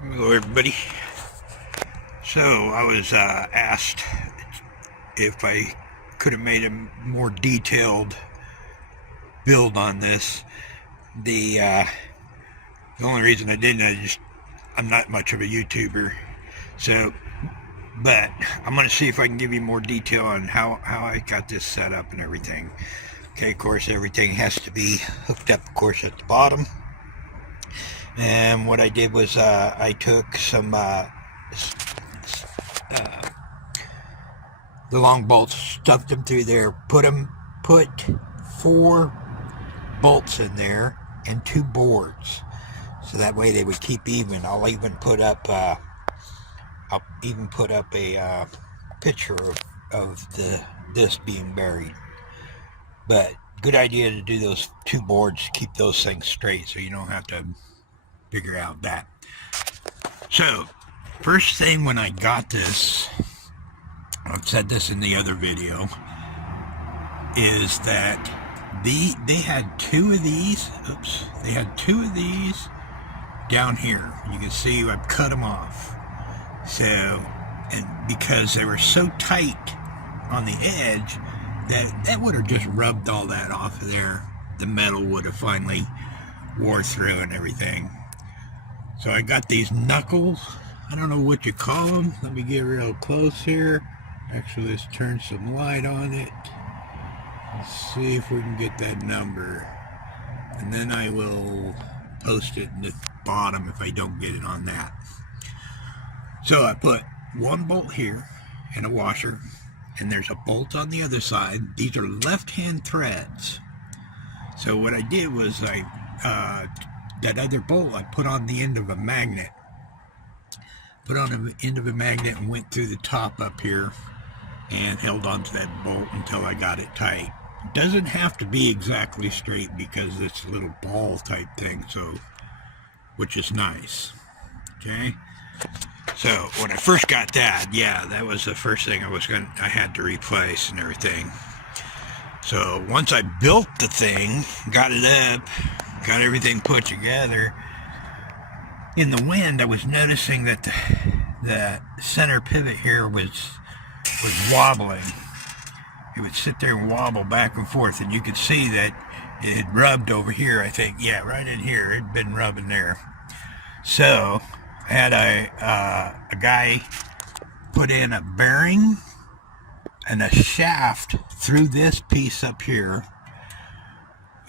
Hello, everybody. So I was asked if I could have made a more detailed build on this. The only reason I didn't, I'm not much of a YouTuber. So, but I'm gonna see if I can give you more detail on how I got this set up and everything. Okay, of course, everything has to be hooked up, of course, at the bottom. And what I did was I took some the long bolts, stuffed them through there, put 4 bolts in there and 2 boards, so that way they would keep even. I'll even put up a picture of this being buried. But good idea to do those 2 boards to keep those things straight, so you don't have to figure out that. So first thing when I got this, I've said this in the other video, is that they had 2 of these. Oops, they had 2 of these down here. You can see I've cut them off. So, and because they were so tight on the edge, that would have just rubbed all that off of there. The metal would have finally wore through and everything. So I got these knuckles. I don't know what you call them. Let me get real close here. Actually, let's turn some light on it. Let's see if we can get that number. And then I will post it in the bottom if I don't get it on that. So I put 1 bolt here and a washer, and there's a bolt on the other side. These are left-hand threads. So what I did was that other bolt I put on the end of a magnet. Put on the end of a magnet and went through the top up here and held onto that bolt until I got it tight. It doesn't have to be exactly straight because it's a little ball type thing, so, which is nice. Okay, so when I first got that, yeah, that was the first thing I had to replace and everything. So once I built the thing, got it up, got everything put together, in the wind I was noticing that the center pivot here was wobbling. It would sit there and wobble back and forth, and you could see that it had rubbed over here, I think. Yeah, right in here. It had been rubbing there. So I had a guy put in a bearing and a shaft through this piece up here.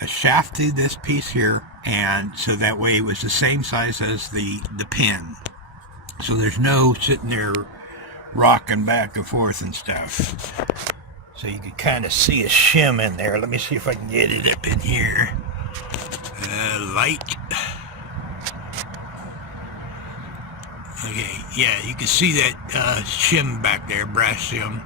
A shaft through this piece here, and so that way it was the same size as the pin. So there's no sitting there rocking back and forth and stuff. So you can kind of see a shim in there. Let me see if I can get it up in here. Light. Okay, yeah, you can see that shim back there, brass shim.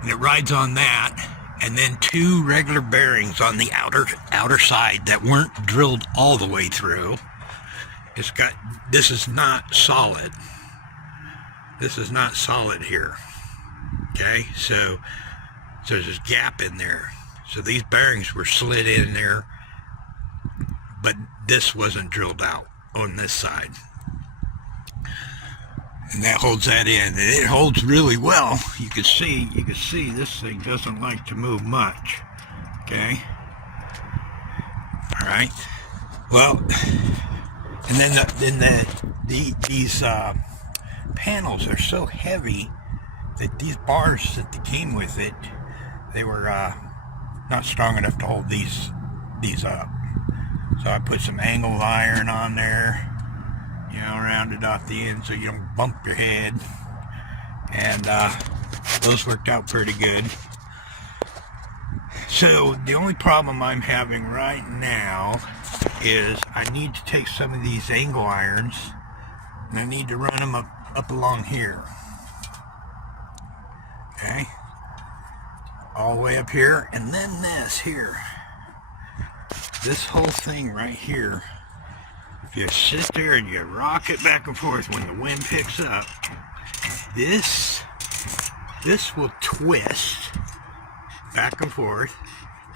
And it rides on that. And then 2 regular bearings on the outer side that weren't drilled all the way through. This is not solid. This is not solid here. Okay, so there's a gap in there. So these bearings were slid in there, but this wasn't drilled out on this side. And that holds that in, and it holds really well. You can see this thing doesn't like to move much. Okay. All right. Well, and then these panels are so heavy that these bars that came with it, they were not strong enough to hold these up. So I put some angle iron on there. You know, rounded off the end so you don't bump your head, and those worked out pretty good. So the only problem I'm having right now is I need to take some of these angle irons and I need to run them up along here. Okay, all the way up here, and then this whole thing right here. If you sit there and you rock it back and forth when the wind picks up, this will twist back and forth,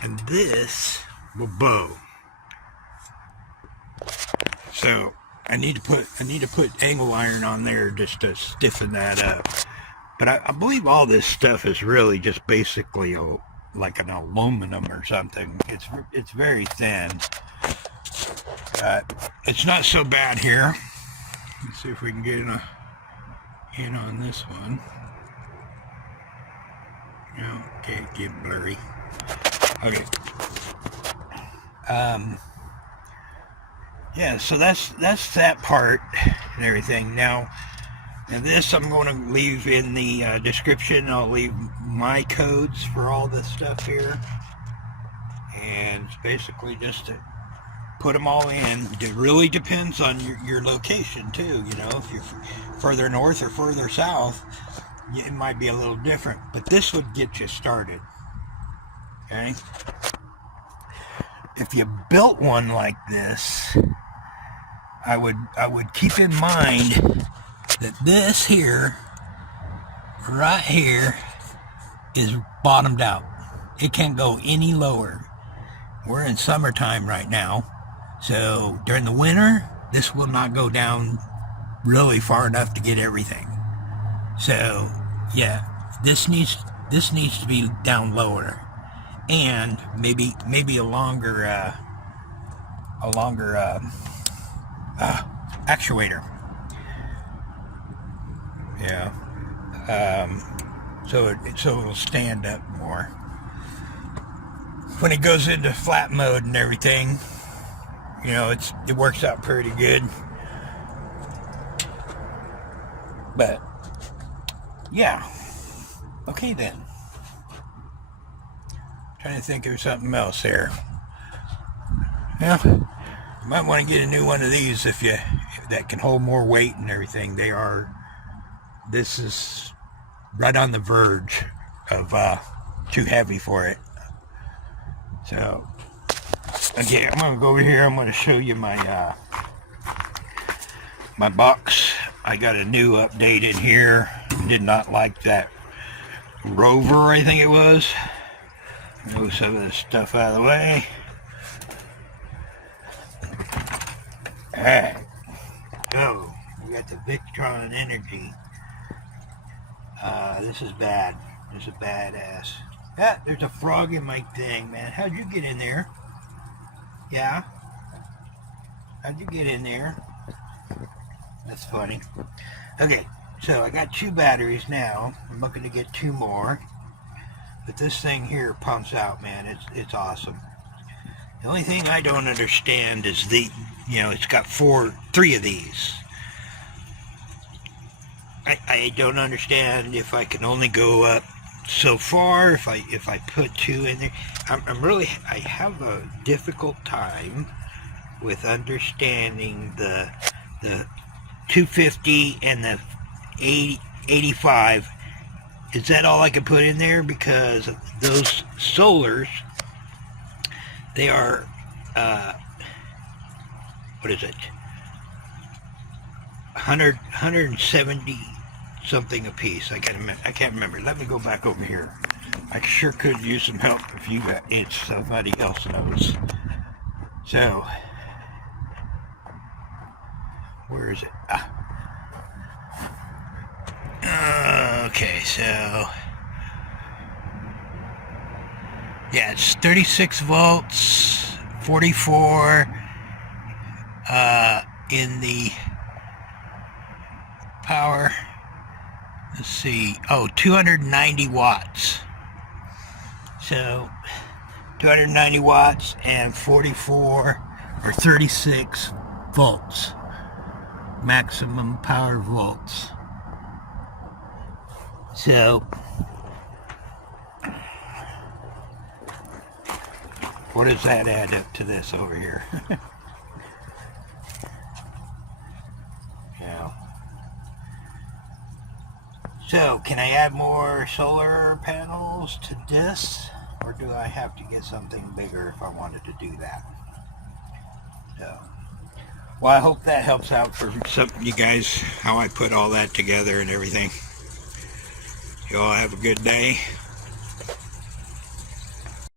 and this will bow. So I need to put angle iron on there just to stiffen that up. But I believe all this stuff is really just basically like an aluminum or something. It's very thin. It's not so bad here. Let's see if we can get in on this one. Okay, get blurry. Okay. Yeah, so that's that part and everything. Now this I'm going to leave in the description. I'll leave my codes for all this stuff here, and it's basically just to put them all in. It really depends on your location too. You know, if you're further north or further south, it might be a little different, but this would get you started. Okay, if you built one like this, I would keep in mind that this here, right here, is bottomed out. It can't go any lower. We're in summertime right now, so during the winter, this will not go down really far enough to get everything. So yeah, this needs to be down lower, and maybe a longer actuator. Yeah. So it'll stand up more when it goes into flat mode and everything. You know, it works out pretty good. But yeah. Okay then. Trying to think of something else here. Yeah. You might want to get a new one of these if that can hold more weight and everything. This is right on the verge of too heavy for it. So again, I'm gonna go over here. I'm gonna show you my my box. I got a new update in here. Did not like that Rover, I think it was. Move some of this stuff out of the way. Alright, so we got the Victron Energy. This is bad. This is badass. Ah, there's a frog in my thing, man. How'd you get in there? Yeah? How'd you get in there? That's funny. Okay, so I got 2 batteries now. I'm looking to get 2 more. But this thing here pumps out, man. It's awesome. The only thing I don't understand is it's got 3 of these. I don't understand if I can only go up so far if I put 2 in there. I have a difficult time with understanding the 250 and the 85. Is that all I can put in there? Because those solars, they are what is it, 170 something a piece. I can't remember. Let me go back over here. I sure could use some help if somebody else knows. So where is it? Okay, so yeah, it's 36 volts, 44 in the power. Let's see. Oh, 290 watts. So 290 watts and 44 or 36 volts. Maximum power volts. So what does that add up to this over here? Yeah. So can I add more solar panels to this, or do I have to get something bigger if I wanted to do that? So, well, I hope that helps out for some you guys, how I put all that together and everything. You all have a good day.